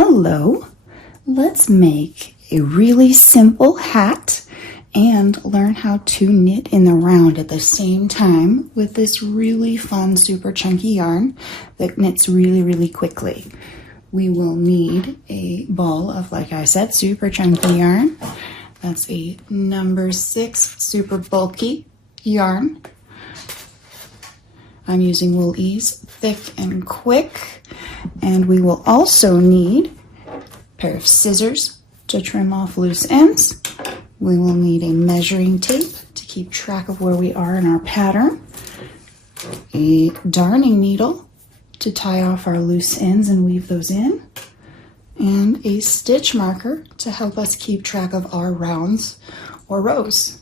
Hello, let's make a really simple hat and learn how to knit in the round at the same time with this really fun, super chunky yarn that knits really quickly. We will need a ball of, like I said, super chunky yarn. That's a number 6 super bulky yarn. I'm using Wool Ease Thick and Quick, and we will also need a pair of scissors to trim off loose ends. We will need a measuring tape to keep track of where we are in our pattern, a darning needle to tie off our loose ends and weave those in, and a stitch marker to help us keep track of our rounds or rows.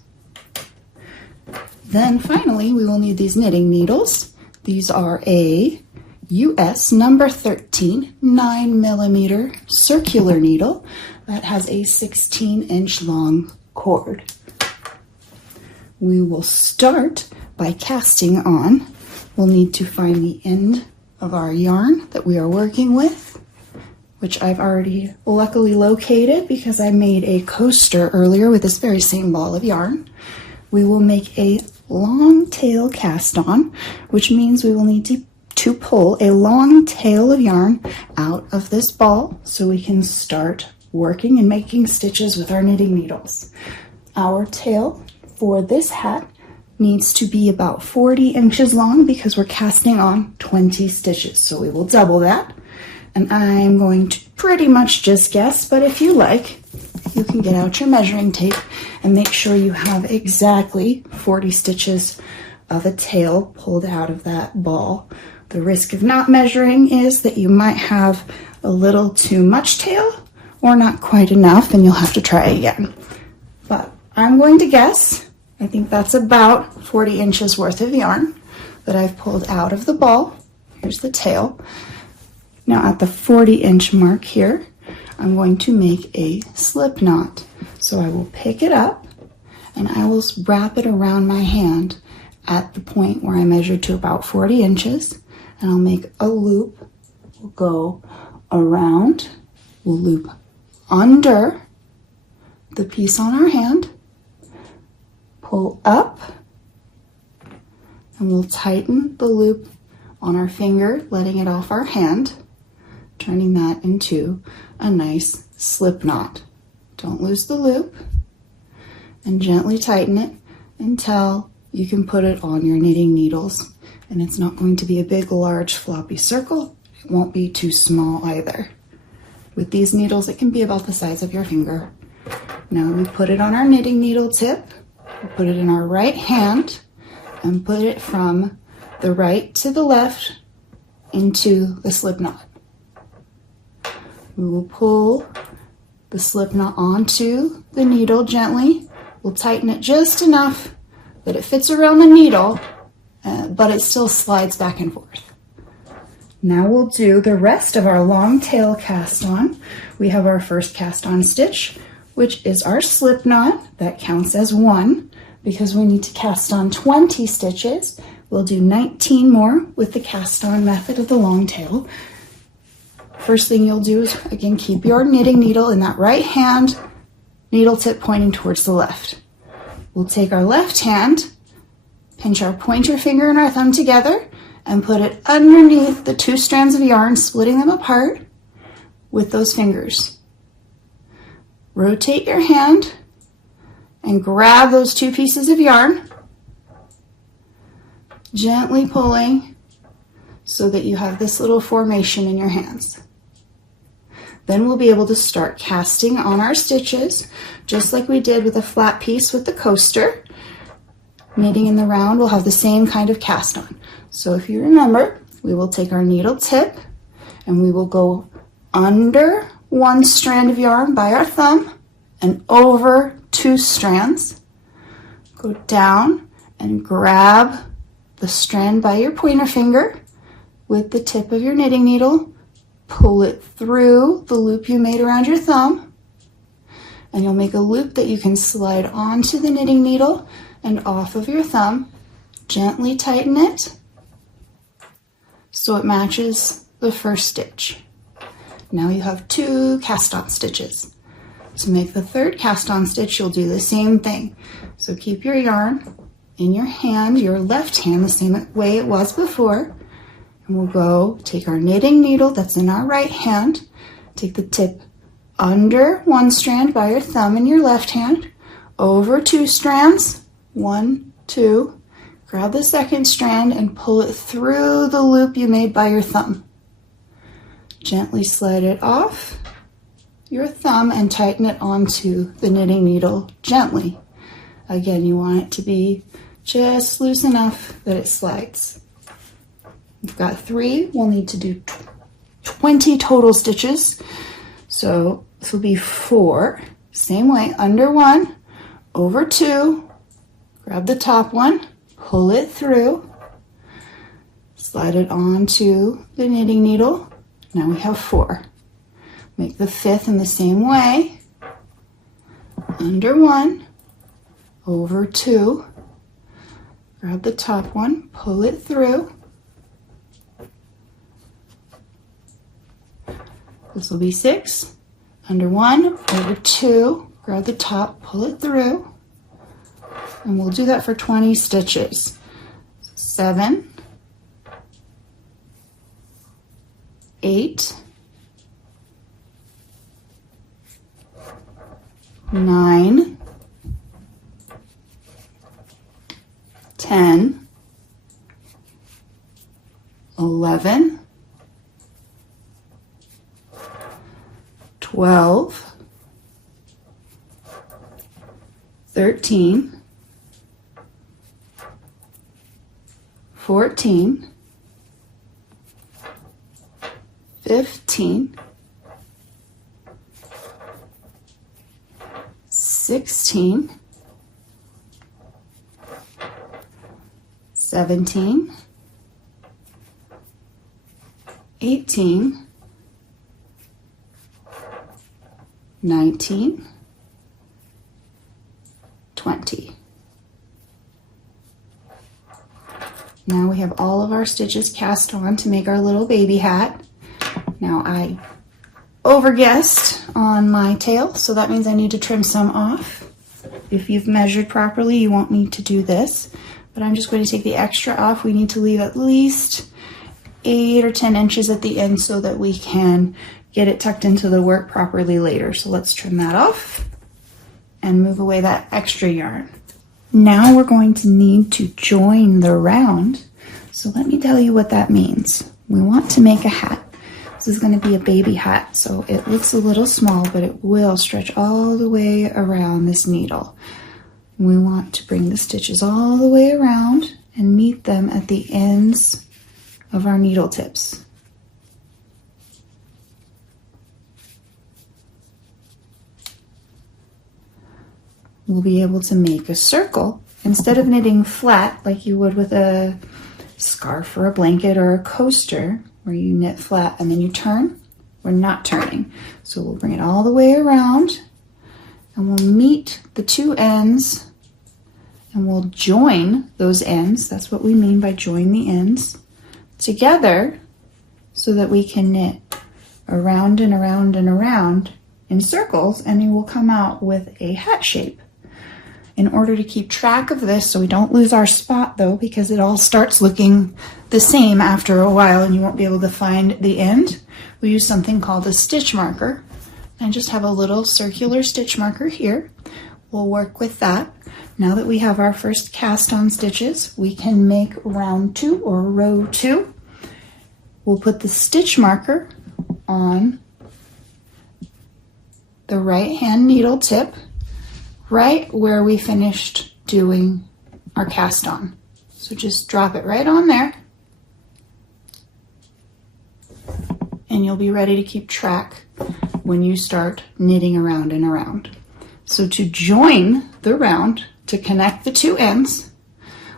Then finally, we will need these knitting needles. These are a US number 13 9mm circular needle that has a 16-inch long cord. We will start by casting on. We'll need to find the end of our yarn that we are working with, which I've already luckily located because I made a coaster earlier with this very same ball of yarn. We will make a long tail cast on, which means we will need to pull a long tail of yarn out of this ball so we can start working and making stitches with our knitting needles. Our tail for this hat needs to be about 40 inches long because we're casting on 20 stitches, so we will double that. And I'm going to pretty much just guess, but if you like, you can get out your measuring tape and make sure you have exactly 40 stitches of a tail pulled out of that ball. The risk of not measuring is that you might have a little too much tail or not quite enough, and you'll have to try again. But I'm going to guess, I think that's about 40 inches worth of yarn that I've pulled out of the ball. Here's the tail. Now at the 40-inch mark here, I'm going to make a slip knot. So I will pick it up and I will wrap it around my hand at the point where I measured to about 40 inches. And I'll make a loop. We'll go around, we'll loop under the piece on our hand, pull up, and we'll tighten the loop on our finger, letting it off our hand, turning that into a nice slip knot. Don't lose the loop, and gently tighten it until you can put it on your knitting needles. And it's not going to be a big, large, floppy circle. It won't be too small either. With these needles, it can be about the size of your finger. Now we put it on our knitting needle tip. We'll put it in our right hand and put it from the right to the left into the slip knot. We will pull the slip knot onto the needle gently. We'll tighten it just enough that it fits around the needle, but it still slides back and forth. Now we'll do the rest of our long tail cast on. We have our first cast on stitch, which is our slip knot. That counts as 1 because we need to cast on 20 stitches. We'll do 19 more with the cast on method of the long tail. First thing you'll do is, again, keep your knitting needle in that right hand, needle tip pointing towards the left. We'll take our left hand, pinch our pointer finger and our thumb together, and put it underneath the 2 strands of yarn, splitting them apart with those fingers. Rotate your hand and grab those 2 pieces of yarn, gently pulling so that you have this little formation in your hands. Then we'll be able to start casting on our stitches, just like we did with a flat piece with the coaster. Knitting in the round, we'll have the same kind of cast on. So if you remember, we will take our needle tip and we will go under 1 strand of yarn by our thumb and over 2 strands. Go down and grab the strand by your pointer finger with the tip of your knitting needle. Pull it through the loop you made around your thumb, and you'll make a loop that you can slide onto the knitting needle and off of your thumb. Gently tighten it so it matches the first stitch. Now you have 2 cast on stitches. To make the 3rd cast on stitch, you'll do the same thing. So keep your yarn in your hand, your left hand, the same way it was before. And we'll go take our knitting needle that's in our right hand, take the tip under 1 strand by your thumb in your left hand, over 2 strands, 1, 2, grab the 2nd strand and pull it through the loop you made by your thumb. Gently slide it off your thumb and tighten it onto the knitting needle gently. Again, you want it to be just loose enough that it slides. We've got 3, we'll need to do 20 total stitches. So this will be 4, same way, under 1, over 2, grab the top one, pull it through, slide it onto the knitting needle. Now we have 4. Make the 5th in the same way, under 1, over 2, grab the top one, pull it through. This will be 6, under 1, over 2, grab the top, pull it through, and we'll do that for 20 stitches. 7, 8, 9, 10, 11, 12, 13, 14, 15, 16, 17, 18, 19, 20. Now we have all of our stitches cast on to make our little baby hat. Now I overguessed on my tail, so that means I need to trim some off. If you've measured properly, you won't need to do this, but I'm just going to take the extra off. We need to leave at least 8 or 10 inches at the end so that we can get it tucked into the work properly later. So let's trim that off and move away that extra yarn. Now we're going to need to join the round. So let me tell you what that means. We want to make a hat. This is going to be a baby hat, so it looks a little small, but it will stretch all the way around this needle. We want to bring the stitches all the way around and meet them at the ends of our needle tips. We'll be able to make a circle instead of knitting flat like you would with a scarf or a blanket or a coaster where you knit flat and then you turn. We're not turning. So we'll bring it all the way around and we'll meet the 2 ends and we'll join those ends. That's what we mean by join the ends together so that we can knit around and around and around in circles, and you will come out with a hat shape. In order to keep track of this so we don't lose our spot though, because it all starts looking the same after a while and you won't be able to find the end, we use something called a stitch marker. I just have a little circular stitch marker here. We'll work with that. Now that we have our first cast on stitches, we can make round 2 or row 2. We'll put the stitch marker on the right hand needle tip right where we finished doing our cast on. So just drop it right on there and you'll be ready to keep track when you start knitting around and around. So to join the round, to connect the 2 ends,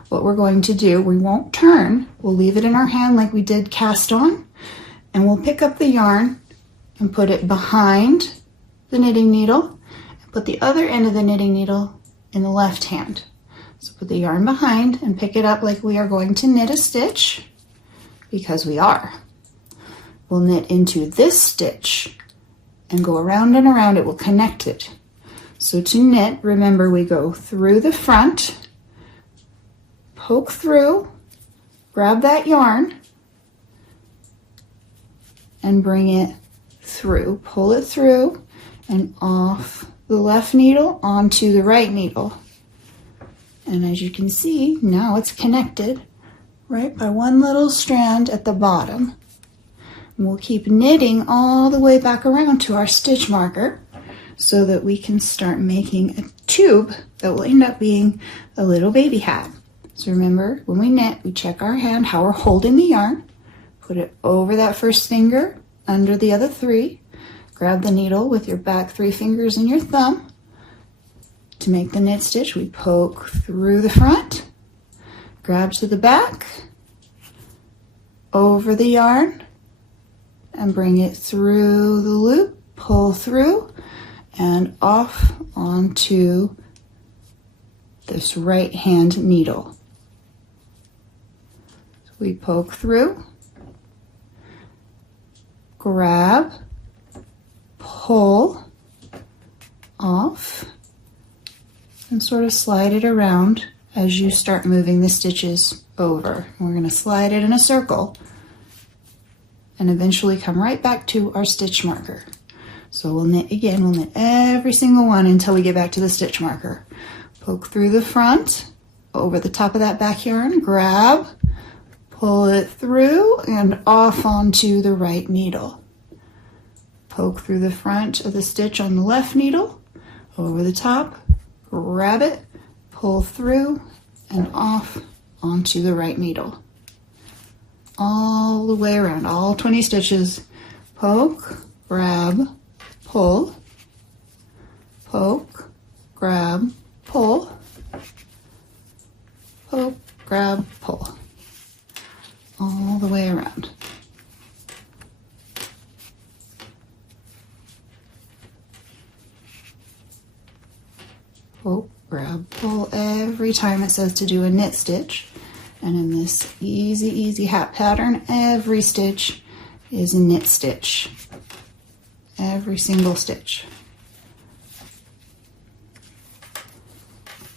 what we're going to do, we won't turn, we'll leave it in our hand like we did cast on, and we'll pick up the yarn and put it behind the knitting needle. Put the other end of the knitting needle in the left hand. So put the yarn behind and pick it up like we are going to knit a stitch, because we are. we'll knit into this stitch and go around and around. It will connect it. So to knit, remember we go through the front, poke through, grab that yarn, and bring it through. Pull it through and off the left needle onto the right needle. And as you can see, now it's connected right by one little strand at the bottom. And we'll keep knitting all the way back around to our stitch marker so that we can start making a tube that will end up being a little baby hat. So remember, when we knit, we check our hand, how we're holding the yarn, put it over that first finger, under the other three, grab the needle with your back 3 fingers and your thumb. To make the knit stitch, we poke through the front, grab to the back, over the yarn, and bring it through the loop, pull through, and off onto this right hand needle. So we poke through, grab, pull, off, and sort of slide it around as you start moving the stitches over. We're going to slide it in a circle and eventually come right back to our stitch marker. So we'll knit again, we'll knit every single one until we get back to the stitch marker. Poke through the front, over the top of that back yarn, grab, pull it through and off onto the right needle. Poke through the front of the stitch on the left needle, over the top, grab it, pull through and off onto the right needle. All the way around, all 20 stitches. Poke, grab, pull, poke, grab, pull, poke, grab, pull. All the way around. Poke, grab, pull every time it says to do a knit stitch. And in this easy hat pattern, every stitch is a knit stitch. Every single stitch.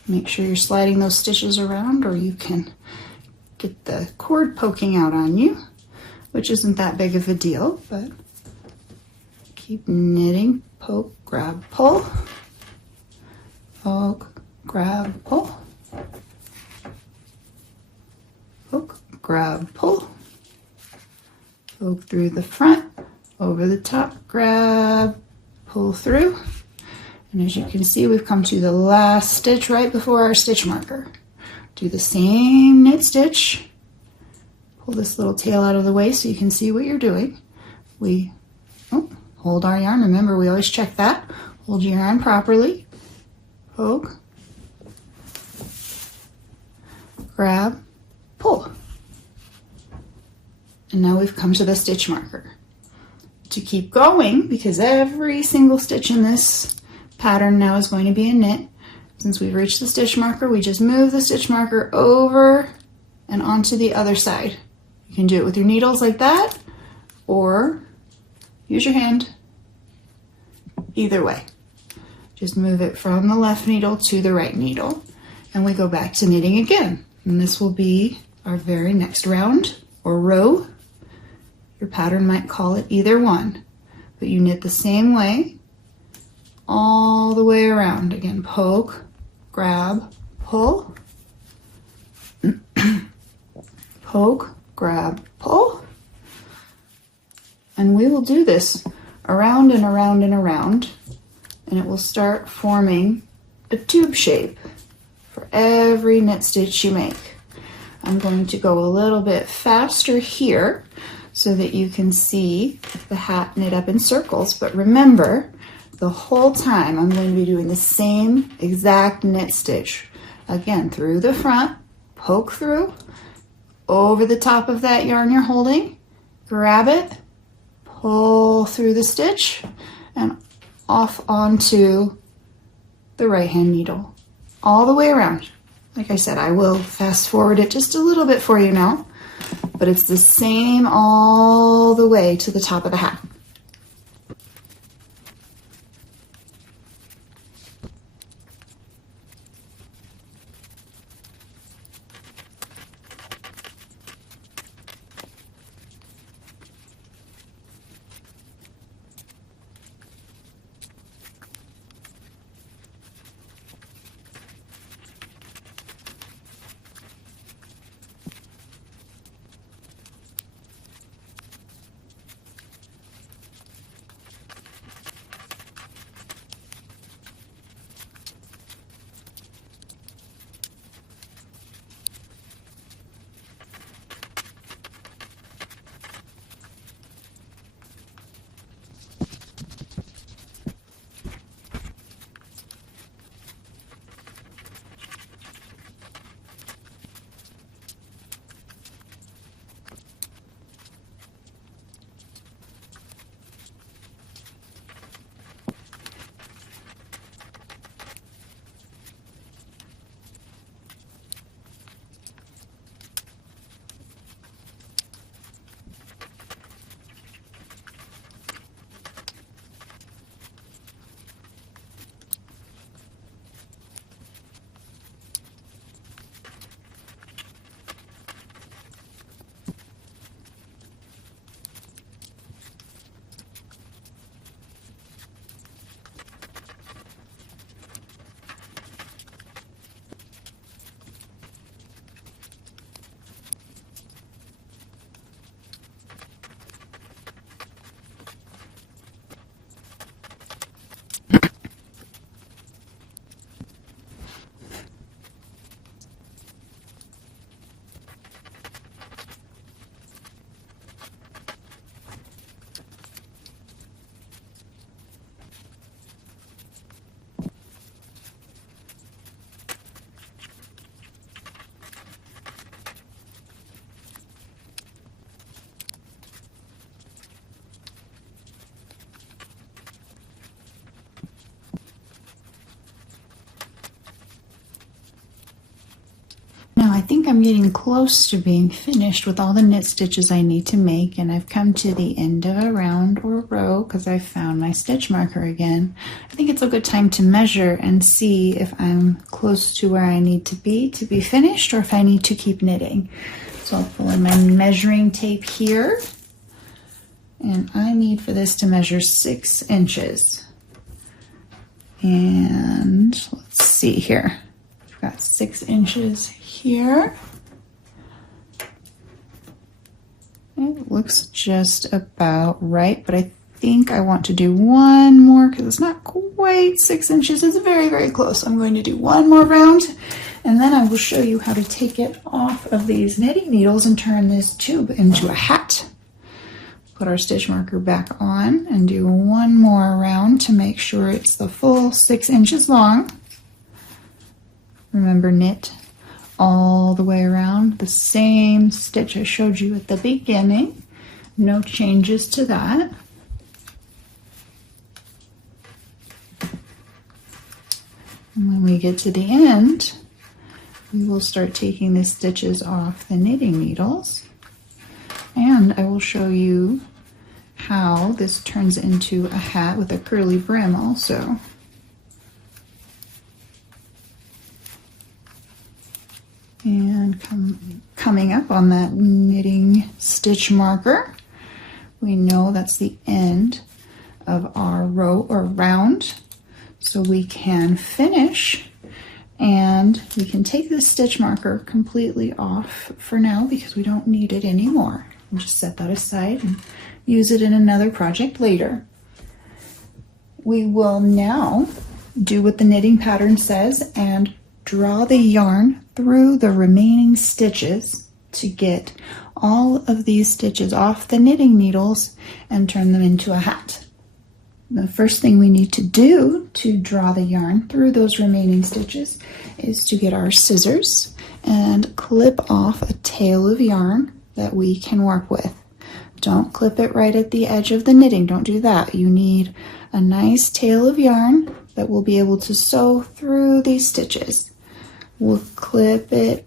Make sure you're sliding those stitches around or you can get the cord poking out on you, which isn't that big of a deal, but keep knitting, poke, grab, pull, poke, grab, pull, poke, grab, pull, poke through the front, over the top, grab, pull through, and as you can see, we've come to the last stitch right before our stitch marker. Do the same knit stitch. Pull this little tail out of the way so you can see what you're doing. We hold our yarn. Remember, we always check that. Hold your yarn properly. Poke. Grab. Pull. And now we've come to the stitch marker. To keep going, because every single stitch in this pattern now is going to be a knit, since we've reached the stitch marker, we just move the stitch marker over and onto the other side. You can do it with your needles like that, or use your hand. Either way. Just move it from the left needle to the right needle, and we go back to knitting again. And this will be our very next round or row. Your pattern might call it either one, but you knit the same way all the way around. Again, poke, grab, pull, poke, grab, pull, and we will do this around and around and around, and it will start forming a tube shape for every knit stitch you make. I'm going to go a little bit faster here so that you can see the hat knit up in circles, but remember, the whole time I'm going to be doing the same exact knit stitch. Again, through the front, poke through, over the top of that yarn you're holding, grab it, pull through the stitch, and off onto the right hand needle. All the way around. Like I said, I will fast forward it just a little bit for you now, but it's the same all the way to the top of the hat. Now I think I'm getting close to being finished with all the knit stitches I need to make, and I've come to the end of a round or row because I found my stitch marker again. I think it's a good time to measure and see if I'm close to where I need to be finished, or if I need to keep knitting. So I'll pull in my measuring tape here, and I need for this to measure 6 inches. And let's see here. I've got 6 inches here. It looks just about right, but I think I want to do one more because it's not quite 6 inches. It's very, very close. I'm going to do one more round, and then I will show you how to take it off of these knitting needles and turn this tube into a hat. Put our stitch marker back on and do one more round to make sure it's the full 6 inches long. Remember, knit all the way around the same stitch I showed you at the beginning. No changes to that. And when we get to the end, we will start taking the stitches off the knitting needles. And I will show you how this turns into a hat with a curly brim also. And coming up on that knitting stitch marker, we know that's the end of our row or round. So we can finish, and we can take this stitch marker completely off for now because we don't need it anymore. We'll just set that aside and use it in another project later. We will now do what the knitting pattern says and draw the yarn through the remaining stitches to get all of these stitches off the knitting needles and turn them into a hat. The first thing we need to do to draw the yarn through those remaining stitches is to get our scissors and clip off a tail of yarn that we can work with. Don't clip it right at the edge of the knitting. Don't do that. You need a nice tail of yarn that will be able to sew through these stitches. We'll clip it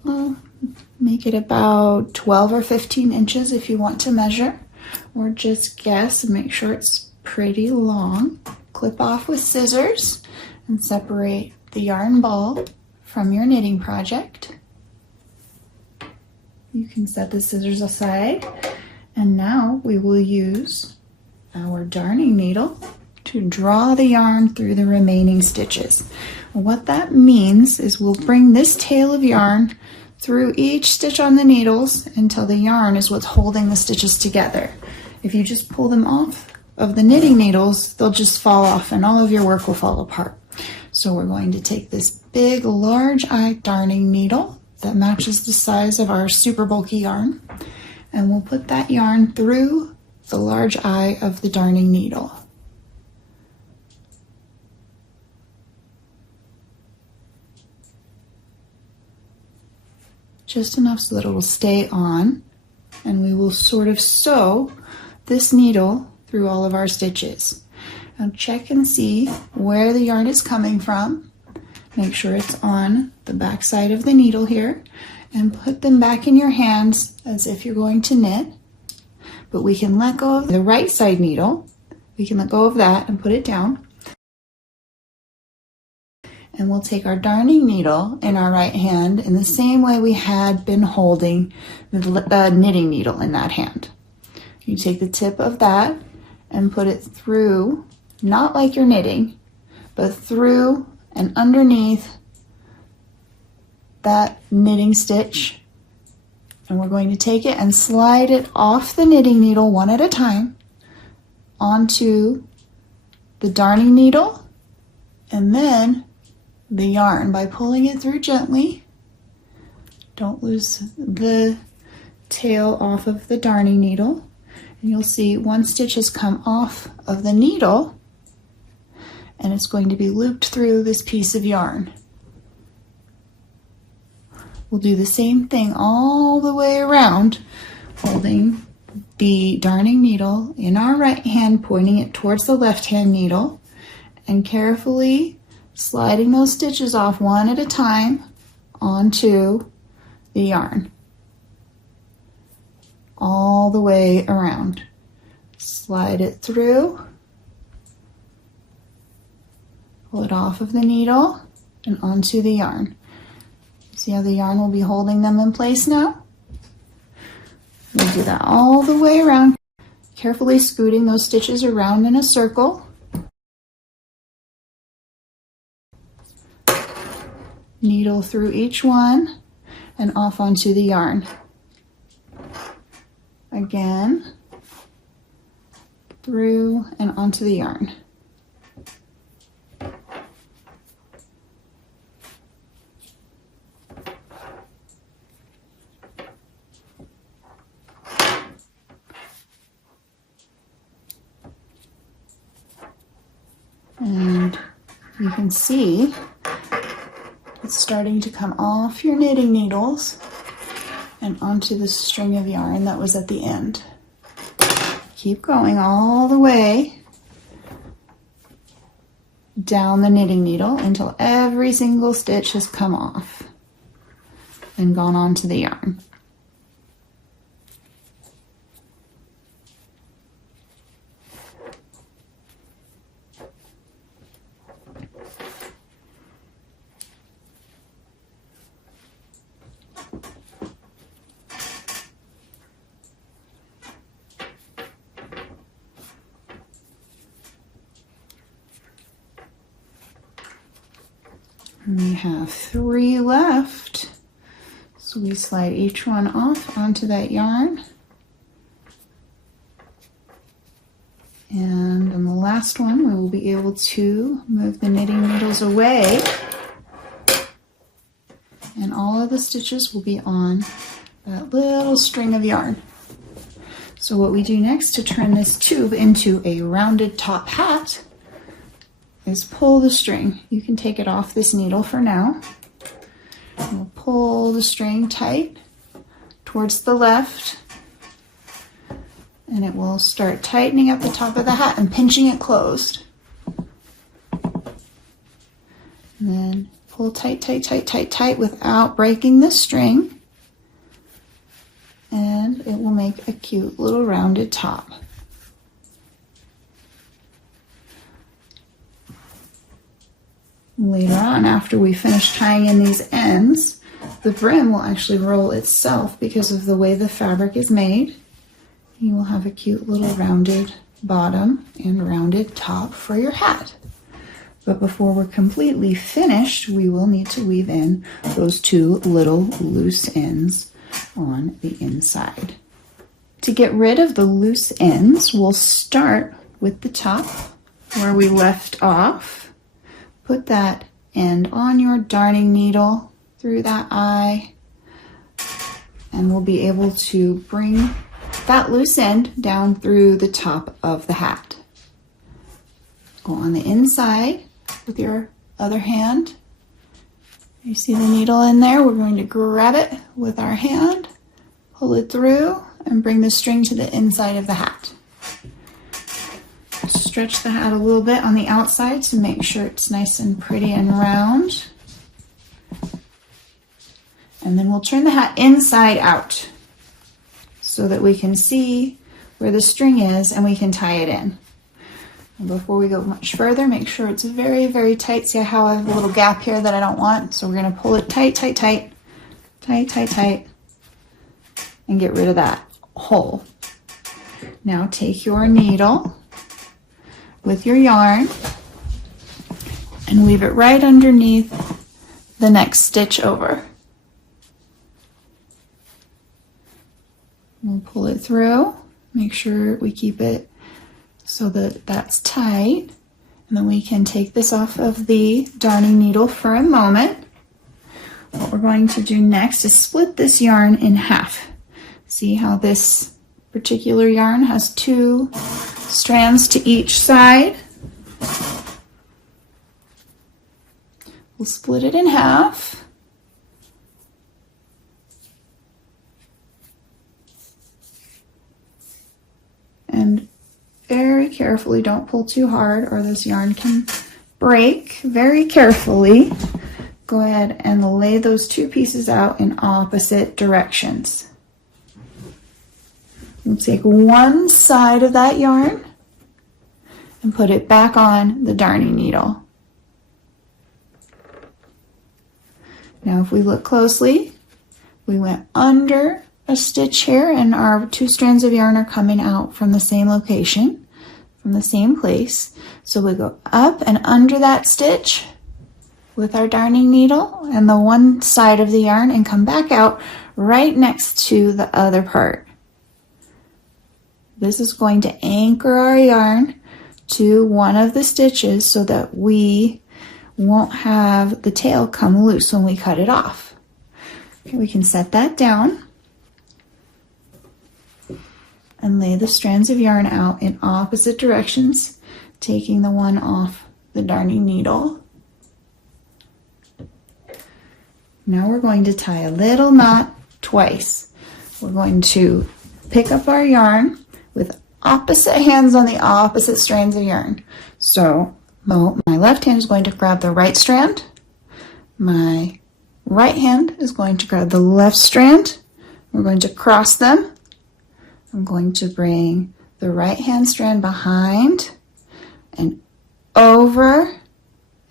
Make it about 12 or 15 inches if you want to measure, or just guess and make sure it's pretty long. Clip off with scissors and separate the yarn ball from your knitting project. You can set the scissors aside, and now we will use our darning needle to draw the yarn through the remaining stitches. What that means is we'll bring this tail of yarn through each stitch on the needles until the yarn is what's holding the stitches together. If you just pull them off of the knitting needles, they'll just fall off and all of your work will fall apart. So we're going to take this big large eye darning needle that matches the size of our super bulky yarn, and we'll put that yarn through the large eye of the darning needle. Just enough so that it will stay on, and we will sort of sew this needle through all of our stitches. Now check and see where the yarn is coming from. Make sure it's on the back side of the needle here, and put them back in your hands as if you're going to knit. But we can let go of the right side needle. We can let go of that and put it down. And we'll take our darning needle in our right hand in the same way we had been holding the knitting needle in that hand. You take the tip of that and put it through, not like you're knitting, but through and underneath that knitting stitch. And we're going to take it and slide it off the knitting needle one at a time onto the darning needle, and then the yarn by pulling it through gently. Don't lose the tail off of the darning needle. And you'll see one stitch has come off of the needle, and it's going to be looped through this piece of yarn. We'll do the same thing all the way around, holding the darning needle in our right hand, pointing it towards the left hand needle, and carefully sliding those stitches off one at a time onto the yarn. All the way around. Slide it through, pull it off of the needle and onto the yarn. See how the yarn will be holding them in place now? We'll do that all the way around, carefully scooting those stitches around in a circle. Needle through each one and off onto the yarn. Again, through and onto the yarn. And you can see it's starting to come off your knitting needles and onto the string of yarn that was at the end. Keep going all the way down the knitting needle until every single stitch has come off and gone onto the yarn. We have 3 left, so we slide each one off onto that yarn. And in the last one, we will be able to move the knitting needles away, and all of the stitches will be on that little string of yarn. So what we do next to turn this tube into a rounded top hat is pull the string. You can take it off this needle for now. We'll pull the string tight towards the left, and it will start tightening up the top of the hat and pinching it closed. And then pull tight, tight, tight, tight, tight without breaking the string. and it will make a cute little rounded top. Later on, after we finish tying in these ends, the brim will actually roll itself because of the way the fabric is made. You will have a cute little rounded bottom and rounded top for your hat. But before we're completely finished, we will need to weave in those two little loose ends on the inside. To get rid of the loose ends, we'll start with the top where we left off. Put that end on your darning needle through that eye, and we'll be able to bring that loose end down through the top of the hat. Go on the inside with your other hand. You see the needle in there? We're going to grab it with our hand, pull it through, and bring the string to the inside of the hat. Stretch the hat a little bit on the outside to make sure it's nice and pretty and round. And then we'll turn the hat inside out so that we can see where the string is and we can tie it in. And before we go much further, make sure it's very, very tight. See how I have a little gap here that I don't want? So we're going to pull it tight, tight, tight, tight, tight, tight, and get rid of that hole. Now take your needle with your yarn and weave it right underneath the next stitch over. We'll pull it through, make sure we keep it so that that's tight, and then we can take this off of the darning needle for a moment. What we're going to do next is split this yarn in half. See how this particular yarn has two strands to each side. We'll split it in half. And very carefully, don't pull too hard or this yarn can break. Very carefully, go ahead and lay those two pieces out in opposite directions. We'll take one side of that yarn and put it back on the darning needle. Now if we look closely, we went under a stitch here and our two strands of yarn are coming out from the same location, from the same place. So we go up and under that stitch with our darning needle and the one side of the yarn and come back out right next to the other part. This is going to anchor our yarn to one of the stitches so that we won't have the tail come loose when we cut it off. Okay, we can set that down and lay the strands of yarn out in opposite directions, taking the one off the darning needle. Now we're going to tie a little knot twice. We're going to pick up our yarn with opposite hands on the opposite strands of yarn. So my left hand is going to grab the right strand. My right hand is going to grab the left strand. We're going to cross them. I'm going to bring the right hand strand behind and over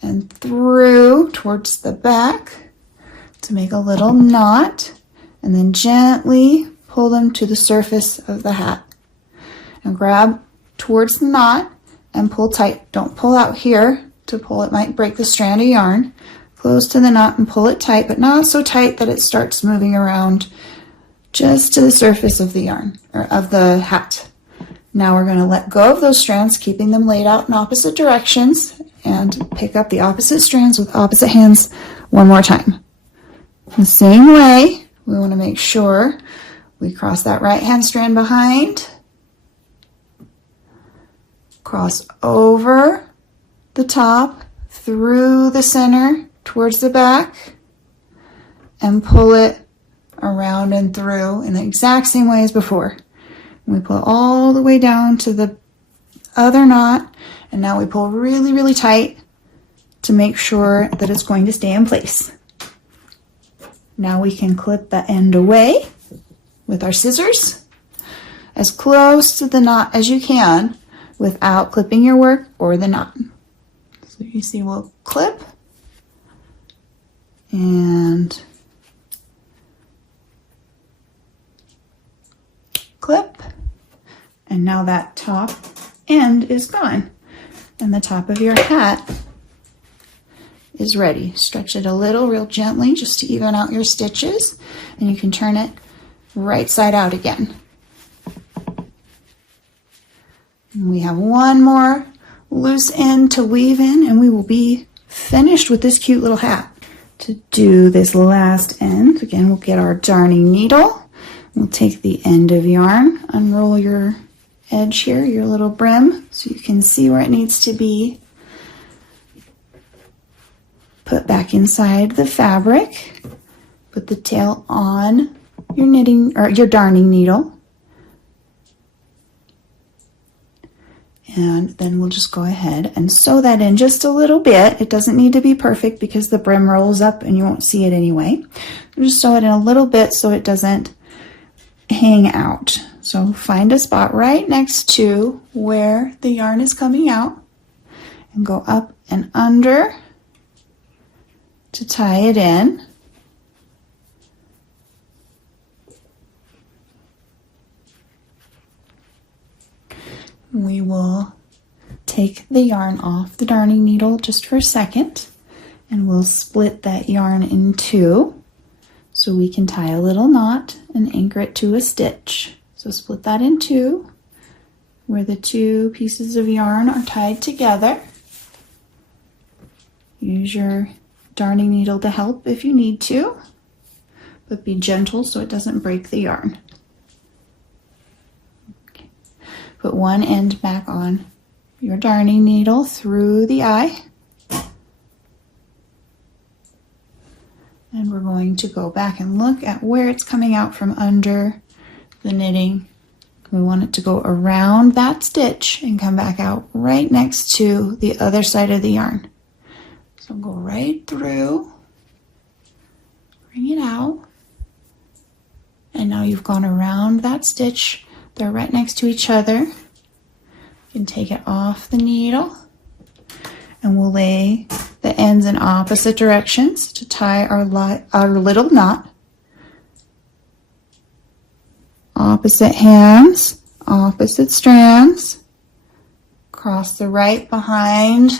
and through towards the back to make a little knot, and then gently pull them to the surface of the hat. And grab towards the knot and pull tight. Don't pull out here to pull, it might break the strand of yarn. Close to the knot and pull it tight, but not so tight that it starts moving around, just to the surface of the yarn, or of the hat. Now we're going to let go of those strands, keeping them laid out in opposite directions, and pick up the opposite strands with opposite hands one more time. The same way, we want to make sure we cross that right hand strand behind, cross over the top, through the center, towards the back, and pull it around and through in the exact same way as before. We pull all the way down to the other knot, and now we pull really, really tight to make sure that it's going to stay in place. Now we can clip the end away with our scissors as close to the knot as you can without clipping your work or the knot. So you see we'll clip and clip, and now that top end is gone and the top of your hat is ready. Stretch it a little real gently just to even out your stitches, and you can turn it right side out again. And we have one more loose end to weave in and we will be finished with this cute little hat. To do this last end, again, we'll get our darning needle. We'll take the end of yarn, unroll your edge here, your little brim, so you can see where it needs to be. Put back inside the fabric. Put the tail on your knitting or your darning needle. And then we'll just go ahead and sew that in just a little bit. It doesn't need to be perfect because the brim rolls up and you won't see it anyway. Just sew it in a little bit so it doesn't hang out. So find a spot right next to where the yarn is coming out and go up and under to tie it in. We will take the yarn off the darning needle just for a second, and we'll split that yarn in two so we can tie a little knot and anchor it to a stitch. So split that in two where the two pieces of yarn are tied together. Use your darning needle to help if you need to, but be gentle so it doesn't break the yarn. Put one end back on your darning needle through the eye. And we're going to go back and look at where it's coming out from under the knitting. We want it to go around that stitch and come back out right next to the other side of the yarn. So go right through, bring it out, and now you've gone around that stitch. They're right next to each other. You can take it off the needle and we'll lay the ends in opposite directions to tie our little knot. Opposite hands, opposite strands. Cross the right behind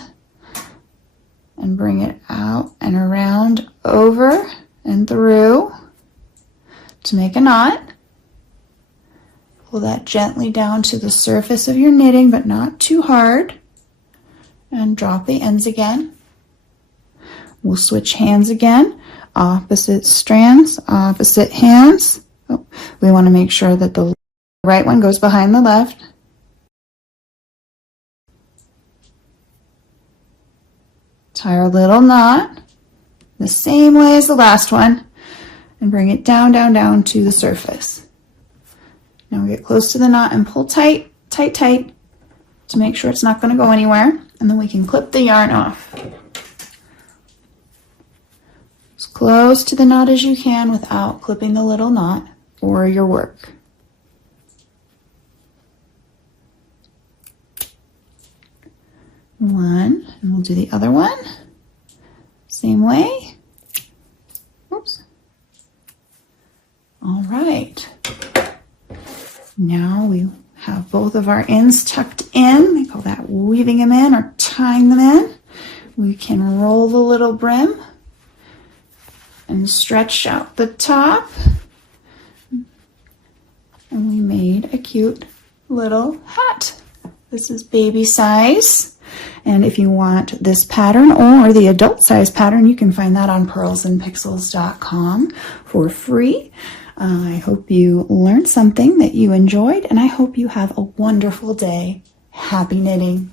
and bring it out and around, over and through to make a knot. Pull that gently down to the surface of your knitting, but not too hard. And drop the ends again. We'll switch hands again. Opposite strands, opposite hands. Oh, we want to make sure that the right one goes behind the left. Tie our little knot the same way as the last one and bring it down, down, down to the surface. Now we get close to the knot and pull tight, tight, tight to make sure it's not going to go anywhere. And then we can clip the yarn off. As close to the knot as you can without clipping the little knot or your work. One, and we'll do the other one. Same way. Oops. All right. Now we have both of our ends tucked in. We call that weaving them in or tying them in. We can roll the little brim and stretch out the top. And we made a cute little hat. This is baby size. And if you want this pattern or the adult size pattern, you can find that on pearlsandpixels.com for free. I hope you learned something that you enjoyed, and I hope you have a wonderful day. Happy knitting.